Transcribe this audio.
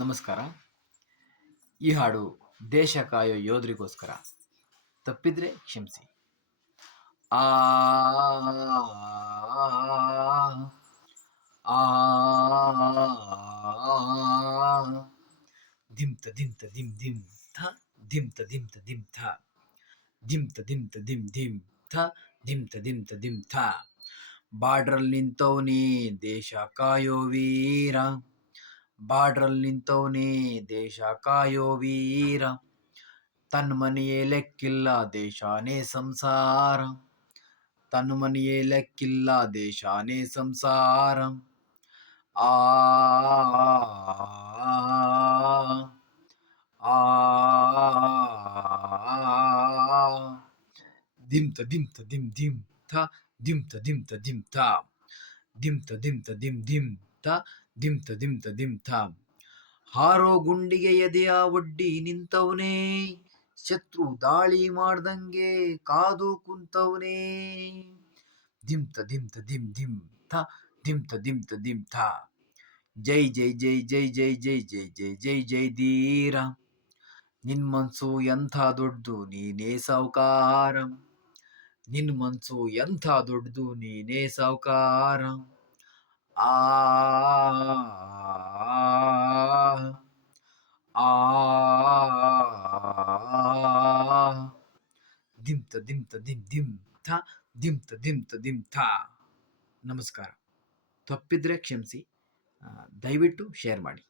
ನಮಸ್ಕಾರ. ಈ ಹಾಡು ದೇಶ ಕಾಯೋ ಯೋಧರಿಗೋಸ್ಕರ. ತಪ್ಪಿದ್ರೆ ಕ್ಷಮಿಸಿ. ಆ ಆ ಧಿಮ್ತ ಧಿಮ್ತ ಧಿಮ್ ಧಿಮ್ ಥ ಧಿಮ್ತ ಧಿಮ್ತ ಧಿಮ್ ಥ ಧಿಮ್ತ ಧಿಮ್ತ ಧಿಮ್ ಧಿಮ್ ಥ ಧಿಮ್ತ ಧಿಮ್ತ ಧಿಮ್ ಥ. ಬಾರ್ಡ್ರಲ್ ನಿಂತವನೇ ದೇಶ ಕಾಯೋ ವೀರ, ಬಾರ್ಡ್ರಲ್ ನಿಂತವನೇ ದೇಶ ಕಾಯೋ ವೀರ. ತನ್ನ ಮನೆಯೇ ಲೆಕ್ಕಿಲ್ಲ ದೇಶಾನೇ ಸಂಸಾರ, ತನ್ನ ಮನೆಯೇ ಲೆಕ್ಕಿಲ್ಲ ದೇಶಾನೇ ಸಂಸಾರ. ಆ ಆ ಧಿಮ್ತ ಧಿಮ್ತ ಧಿಮ್ ಧಿಮ್ ಥ ಧಿಮ್ತ ಧಿಮ್ತ ಧಿಮ್ ಥ ಧಿಮ್ತ ಧಿಮ್ತ ಧಿಮ್ ಧಿಮ್ ಥ ಧಿಮ್ತ ಧಿಮ್ತ ಧಿಮ್ ಥ. ಹಾರೋ ಗುಂಡಿಗೆ ಎದೆಯ ಒಡ್ಡಿ ನಿಂತವನೇ, ಶತ್ರು ದಾಳಿ ಮಾಡ್ದಂಗೆ ಕಾದು ಕುಂತವನೇ. ಧಿಮ್ತ ಧಿಮ್ತ ಧಿಮ್ ಧಿಮ್ ಥ ಧಿಮ್ತ ಧಿಮ್ತ ಧಿಮ್ ಥ. ಜೈ ಜೈ ಜೈ ಜೈ ಜೈ ಜೈ ಜೈ ಜೈ ಜೈ ಜೈ ಧೀರ, ನಿನ್ ಮನ್ಸು ಎಂಥ ದೊಡ್ಡದು ನೀನೇ ಸಾವುಕಾರ, ನಿನ್ ಮನ್ಸು ಎಂಥ ದೊಡ್ಡದು ನೀನೇ ಸಾವುಕಾರ. ಆ ಆ ಧಿಮ್ತ ಧಿಮ್ತ ಧಿಮ್ ಧಿಮ್ ಥ ಧಿಮ್ತ ಧಿಮ್ತ ಧಿಮ್ ಥ. ನಮಸ್ಕಾರ. ತಪ್ಪಿದ್ರೆ ಕ್ಷಮಿಸಿ. ದಯವಿಟ್ಟು ಶೇರ್ ಮಾಡಿ.